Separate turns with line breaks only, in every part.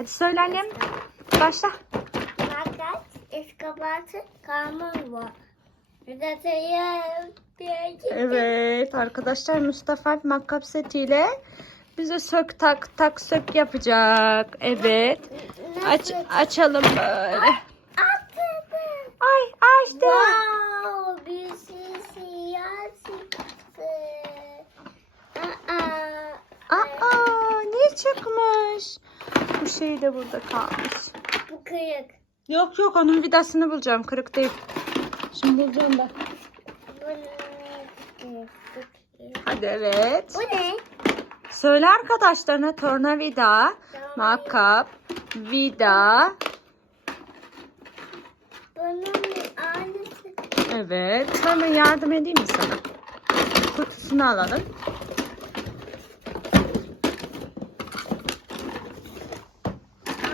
Hadi söyle annem. Başla.
Makas, eskabatı, kalman var.
Evet arkadaşlar Mustafa makkap setiyle bize sök tak tak sök yapacak. Evet. Aç açalım böyle. Ay açtı.
Wow, bir şey siyah çıktı. Aa,
Aa ne çıkmış? Bu şey de burada kalmış.
bu kırık.
Yok yok onun vidasını bulacağım. Kırık değil. Şimdi bulacağım
kırık.
Hadi evet.
Bu ne?
Söyle arkadaşlarına tornavida, makkap, vida.
Bunun aynısı.
Evet. Hemen yardım edeyim mi sana? Kutusunu alalım.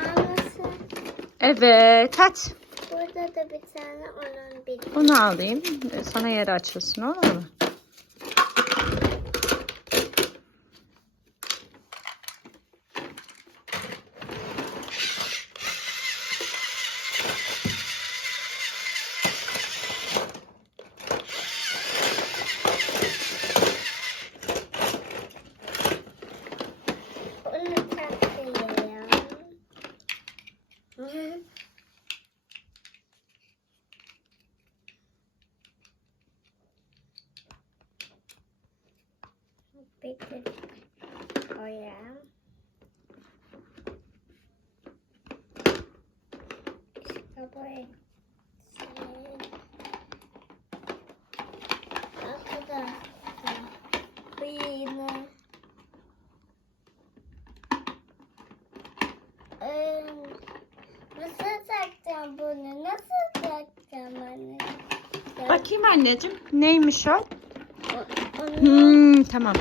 Aynısı.
Evet. Hadi.
Burada da bir tane onun bir.
Bunu alayım. Sana yeri açılsın olur mu?
Onu takıyorum. Hı. Bekle. Koyalım. İşte buraya. Arkadaşlar. Bu yine. Ee, nasıl takacağım bunu? Nasıl takacağım anne?
Bakayım anneciğim. Neymiş o? Hmm, tamam.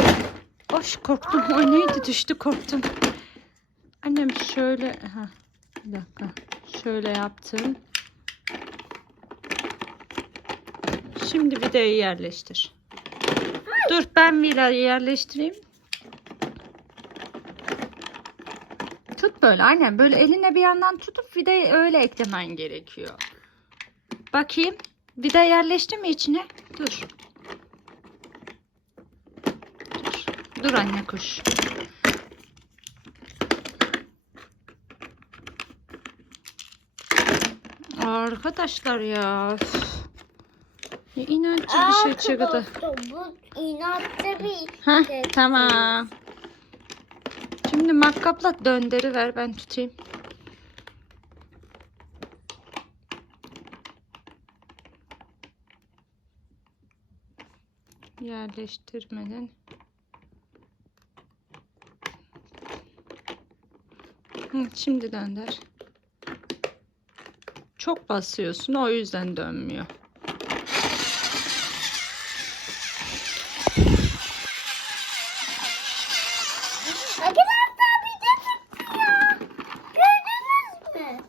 Hoş korktum. O neydi düştü korktum. Annem şöyle. Ha, bir dakika. Şöyle yaptım. Şimdi vidayı yerleştir. Dur ben vidayı yerleştireyim. Tut böyle annem. Böyle eline bir yandan tutup vidayı öyle eklemen gerekiyor. Bakayım. Vida yerleşti mi içine? Dur. Dur. Dur anne kuş. Arkadaşlar ya. Ne inatçı bir şey çıktı.
Bu inatçı bir
Heh,
şey.
tamam. Şimdi makkapla döndürü ver ben tutayım. Yerleştirmeden. Hı, şimdi dönder. Çok basıyorsun o yüzden dönmüyor.
Arkadaşlar bir de çıktı ya. Gördünüz mü?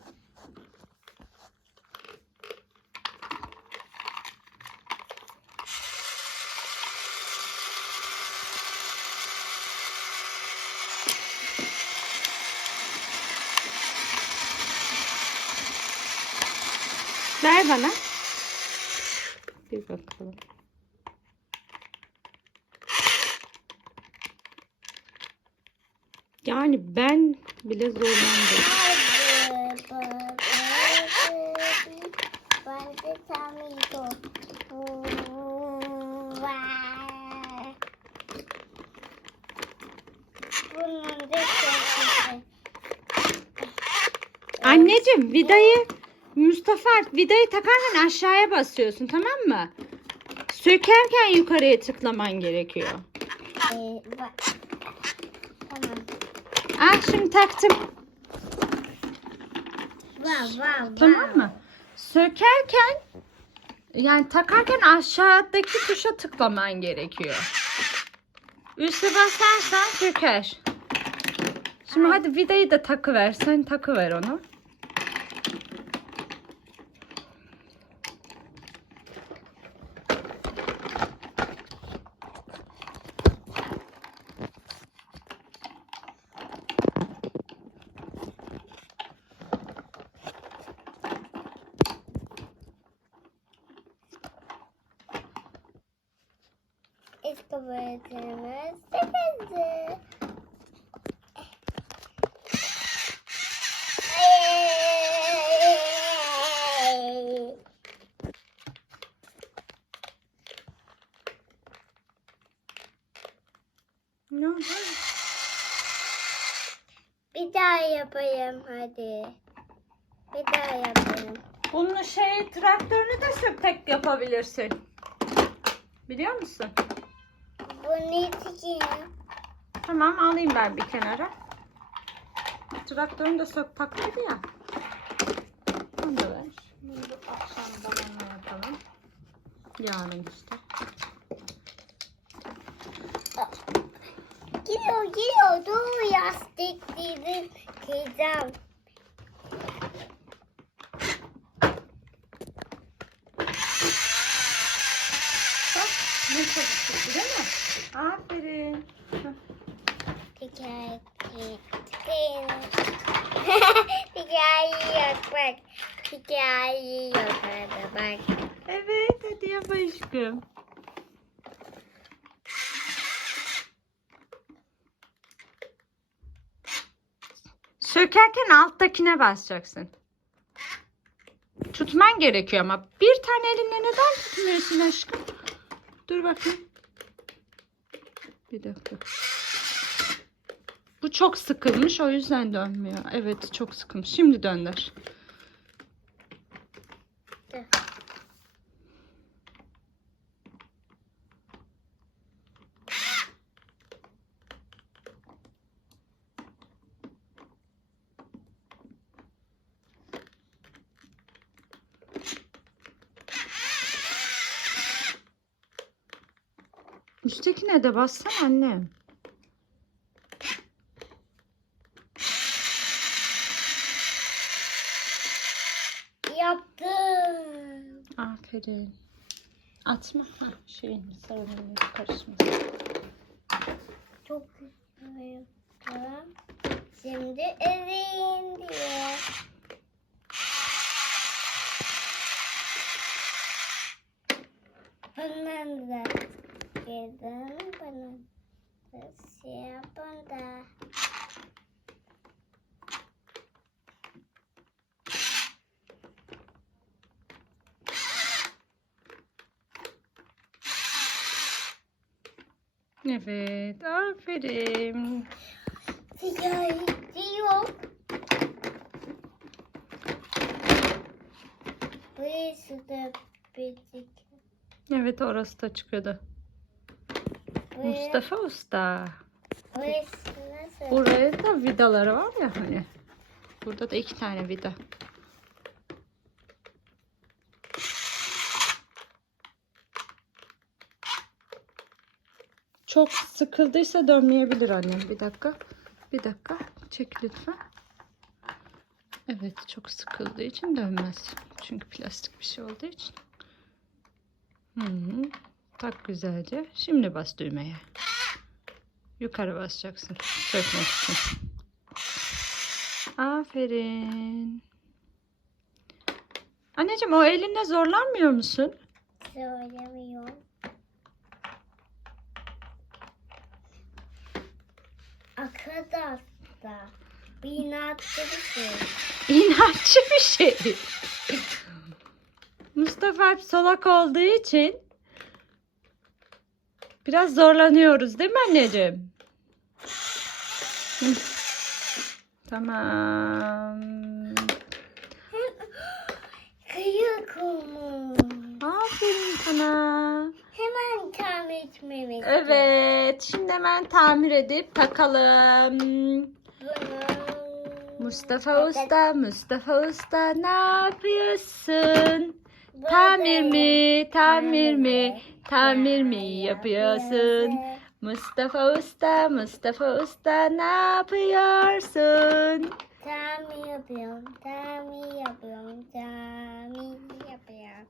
Ver bana. Bir bakalım. Yani ben bile zorlandım. Anneciğim vidayı Mustafa vidayı takarken aşağıya basıyorsun tamam mı? Sökerken yukarıya tıklaman gerekiyor.
Ee, bak. Tamam.
Ah şimdi taktım.
Wow, wow,
Tamam mı? Sökerken yani takarken aşağıdaki tuşa tıklaman gerekiyor. Üste basarsan söker. Şimdi hadi vidayı da takıver. Sen takıver onu.
Ayakkabılarımız sıkıldı. Ay.
Ne oldu?
Bir daha yapayım hadi. Bir daha yapayım.
Bunun şey traktörünü de söktek yapabilirsin. Biliyor musun?
Bu ne diyeyim?
Tamam alayım ben bir kenara. Traktörünü de sök paklıydı ya. Onu da ver. Bunu da akşam babamla yapalım. Yarın işte.
Gidiyor gidiyor. Dur yastık dedim. Kızım.
Bak ne çıktı değil mi? Aferin.
Hikaye Hikaye yok bak. Hikaye yok hadi bak.
Evet hadi yap aşkım. Sökerken alttakine basacaksın. Tutman gerekiyor ama bir tane elinle neden tutmuyorsun aşkım? Dur bakayım. Bir dakika. Bu çok sıkılmış o yüzden dönmüyor. Evet çok sıkılmış. Şimdi döndür. Üsttekine de bassana annem.
Yaptım.
Aferin. Atma. Ha, şeyin sarılığını karışmasın.
Çok güzel yaptım. Şimdi ezeyim diye. Bundan da Bunun da şey yapın da.
Evet. Aferin.
Yok.
Evet orası da çıkıyordu. Mustafa Usta. Buraya da vidaları var ya hani. Burada da iki tane vida. Çok sıkıldıysa dönmeyebilir annem. Bir dakika. Bir dakika. Çek lütfen. Evet çok sıkıldığı için dönmez. Çünkü plastik bir şey olduğu için. -hı. Tak güzelce. Şimdi bas düğmeye. Yukarı basacaksın. Sökmek için. Aferin. Anneciğim o elinle zorlanmıyor musun?
Söylemiyorum. Arkadaşlar. Bir inatçı bir şey.
İnatçı bir şey. Mustafa hep solak olduğu için biraz zorlanıyoruz değil mi anneciğim? Hı. Tamam.
Kıyık olmuş.
Aferin sana.
Hemen tamir etmemek.
Evet. Şimdi hemen tamir edip takalım. Mustafa Usta, Mustafa Usta ne yapıyorsun? Tamir mi, tamir mi, tamir mi yapıyorsun? Mustafa Usta, Mustafa Usta ne yapıyorsun?
Tamir yapıyorum, tamir yapıyorum, tamir yapıyorum.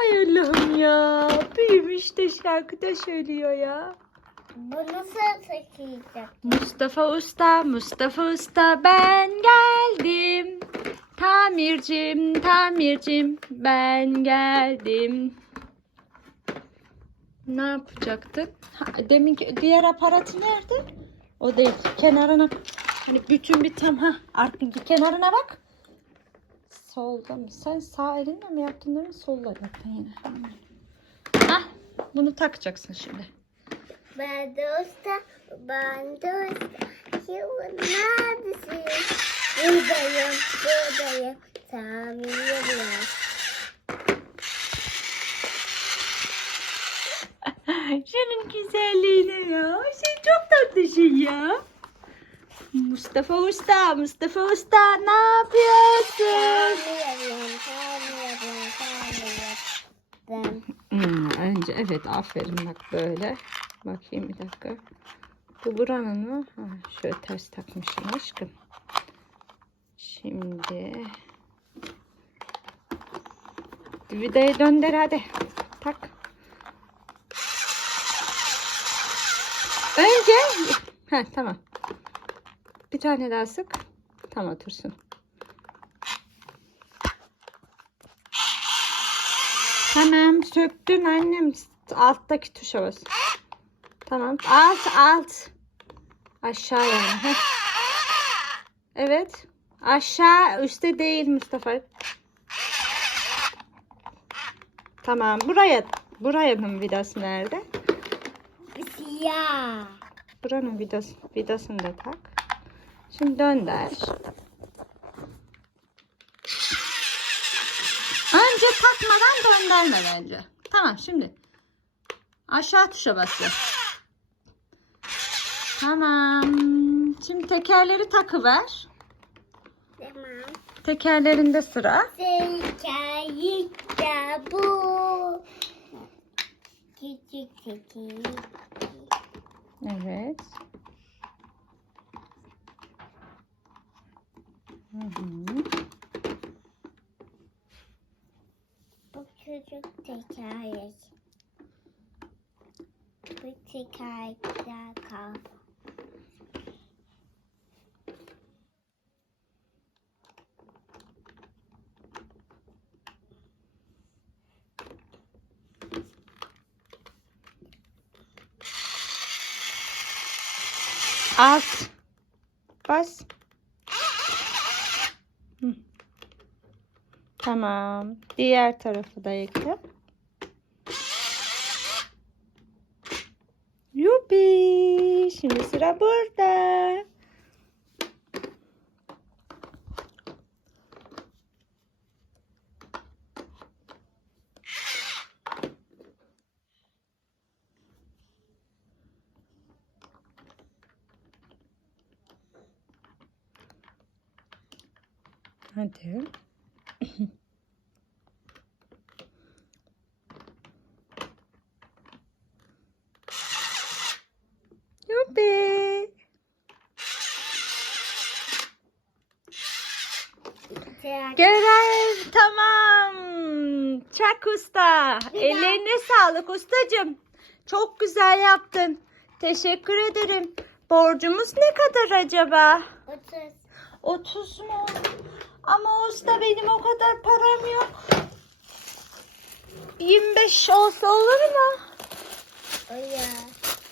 Ay Allah'ım ya. Büyümüş de şarkı da söylüyor ya.
Bu nasıl takacak?
Mustafa Usta, Mustafa Usta ben geldim. Tamircim, tamircim ben geldim. Ne yapacaktık? Ha, deminki diğer aparatı nerede? O değil. Kenarına hani bütün bir tam ha arkadaki kenarına bak. Solda mı? Sen sağ elinle mi yaptın değil mi? Solla yaptın yine. Hah, bunu takacaksın şimdi.
Ben de usta, ben de usta. Neredesin? Buradayım, buradayım. Tamir yapıyorum.
Şunun güzelliğine ya. Şey çok tatlı şey ya. Mustafa Usta, Mustafa Usta ne yapıyorsun? Hmm, önce evet aferin bak böyle. Bakayım bir dakika. Bu buranın mı? Ha, şöyle ters takmışım aşkım. Şimdi vidayı döndür hadi. Tak. Önce ha tamam. Bir tane daha sık. Tam otursun. Tamam söktün annem. Alttaki tuşa bas. Tamam. Alt alt. Aşağı yani. Evet. Aşağı üstte değil Mustafa. Tamam. Buraya. Buranın vidası nerede?
Siyah.
Buranın vidası, vidasını da tak. Şimdi dönder. Önce takmadan döndürme bence. Tamam şimdi. Aşağı tuşa basıyor. Tamam. Şimdi tekerleri takıver. Tekerlerinde sıra.
Hikayede bu. Küçük küçük.
Evet. Hı hı.
Bu çocuk tekerlek. Bu tekerlekler kal.
Alt. Bas. Tamam. Diğer tarafı da ekle. Yupi. Şimdi sıra burada. Hadi.
Tekerlek.
Görev tamam. Çak usta. Ellerine sağlık ustacığım. Çok güzel yaptın. Teşekkür ederim. Borcumuz ne kadar acaba?
Otuz.
30 mu? Ama usta benim o kadar param yok. 25 olsa olur mu?
O ya.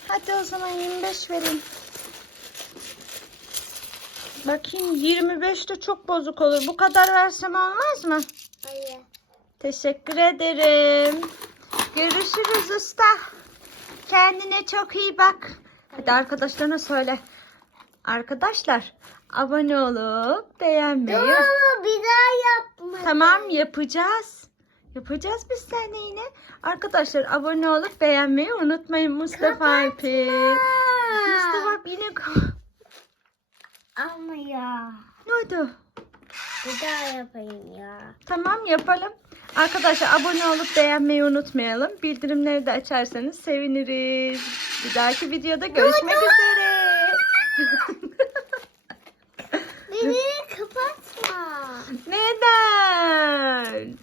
Hadi o zaman 25 vereyim. Bakayım 25 de çok bozuk olur. Bu kadar versem olmaz mı?
Ya.
Teşekkür ederim. Görüşürüz usta. Kendine çok iyi bak. Hadi arkadaşlarına söyle. Arkadaşlar abone olup beğenmeyi.
Dur bir daha yapma.
Tamam yapacağız. Yapacağız biz seninle yine. Arkadaşlar abone olup beğenmeyi unutmayın Mustafa Alp'in. Mustafa yine
Ama ya.
ne oldu?
Bir daha yapayım ya.
Tamam yapalım. Arkadaşlar abone olup beğenmeyi unutmayalım. Bildirimleri de açarsanız seviniriz. Bir dahaki videoda görüşmek üzere. Neden?